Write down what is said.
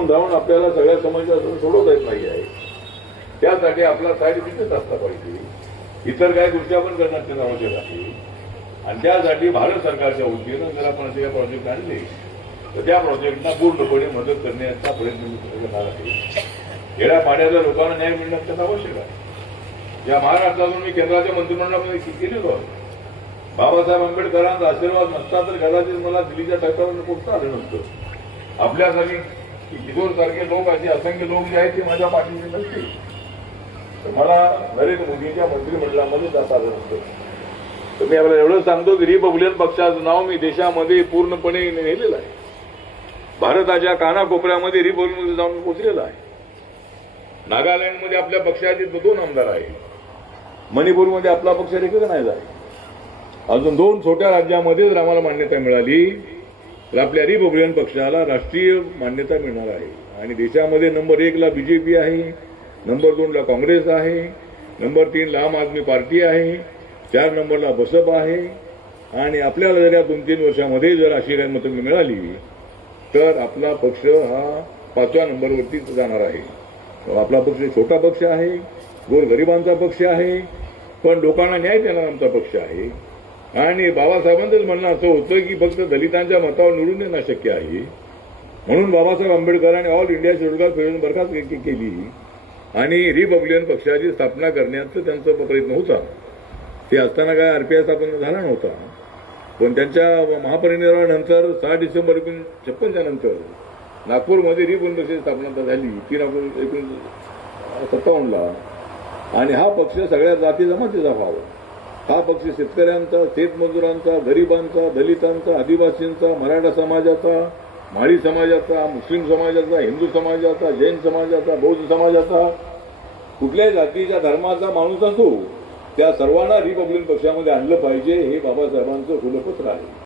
जाऊन आपल्याला सगळ्या समस्या सोडवता येत नाही आहे. त्यासाठी आपला साईड तिथेच असला पाहिजे. इतर काही गोष्टी आपण करण्यात आवश्यक आहे. आणि त्यासाठी भारत सरकारच्या वतीनं जर आपण असे प्रोजेक्ट आणले तर त्या प्रोजेक्टला पूर्णपणे मदत करण्याचा प्रयत्न करणार आहे. येड्या पाण्याच्या लोकांना न्याय मिळणं अत्यंत आवश्यक आहे. या महाराष्ट्रातून मी केंद्राच्या मंत्रिमंडळामध्ये केलेलो आहे. बाबासाहेब आंबेडकरांचा आशीर्वाद नसता तर कदाचित मला दिल्लीच्या टप्प्यावर पोहोचता आलं नसतं. आपल्यासाठी किशोर सारखे लोक असे असंख्य लोक जे आहेत ते माझ्या पाठीशी नसतील तर मला नरेंद्र मोदींच्या मंत्रिमंडळामध्ये जाता आलं नसतं. तर मी आपल्याला एवढं सांगतो की रिपब्लिकन पक्षाचं नाव मी देशामध्ये पूर्णपणे नेलेलं आहे. भारताच्या कानाकोपऱ्यामध्ये रिपब्लिकन जाऊन पोहोचलेलं आहे. नागालँडमध्ये आपल्या पक्षाचे 2 आमदार आहेत. मणिपूरमध्ये आपला पक्ष रिकॉग्नाइज आहे. अजून 2 छोट्या राज्यामध्ये जर आम्हाला मान्यता मिळाली तर आपल्या रिपब्लिकन पक्षाला राष्ट्रीय मान्यता मिळणार आहे. आणि देशामध्ये नंबर 1 ला बीजेपी आहे, नंबर 2 ला काँग्रेस आहे, नंबर 3 ला आम आदमी पार्टी आहे, 4 नंबरला बसप आहे. आणि आपल्याला जर या 2-3 वर्षामध्ये जर अशी काही मतं मिळाली तर आपला पक्ष हा 5व्या नंबरवरती जाणार आहे. आपला पक्ष छोटा पक्ष आहे, गोरगरिबांचा पक्ष आहे, पण लोकांना न्याय देणारा आमचा पक्ष आहे. आणि बाबासाहेबांचंच म्हणणं असं होतं की फक्त दलितांच्या मतावर निवडून येणं शक्य आहे. म्हणून बाबासाहेब आंबेडकरांनी all India schedule caste federation बरखास्त केली आणि रिपब्लिकन पक्षाची स्थापना करण्याचा त्यांचा प्रयत्न होता. ते असताना काय आरपीआय स्थापना झाला नव्हता. पण त्यांच्या महापरिनिर्वाणानंतर 6 डिसेंबर 1956 नंतर नागपूरमध्ये रिपब्लिकन पक्षाची स्थापना झाली 3 ऑगस्ट 1957ला. आणि हा पक्ष सगळ्या जाती जमातीचा व्हावा. हा पक्ष शेतकऱ्यांचा, शेतमजुरांचा, गरिबांचा, दलितांचा, आदिवासींचा, मराठा समाजाचा, माळी समाजाचा, मुस्लिम समाजाचा, हिंदू समाजाचा, जैन समाजाचा, बौद्ध समाजाचा, कुठल्याही जातीच्या धर्माचा माणूस असो त्या सर्वांना रिपब्लिकन पक्षामध्ये आणलं पाहिजे हे बाबासाहेबांचं खुलं पत्र आहे.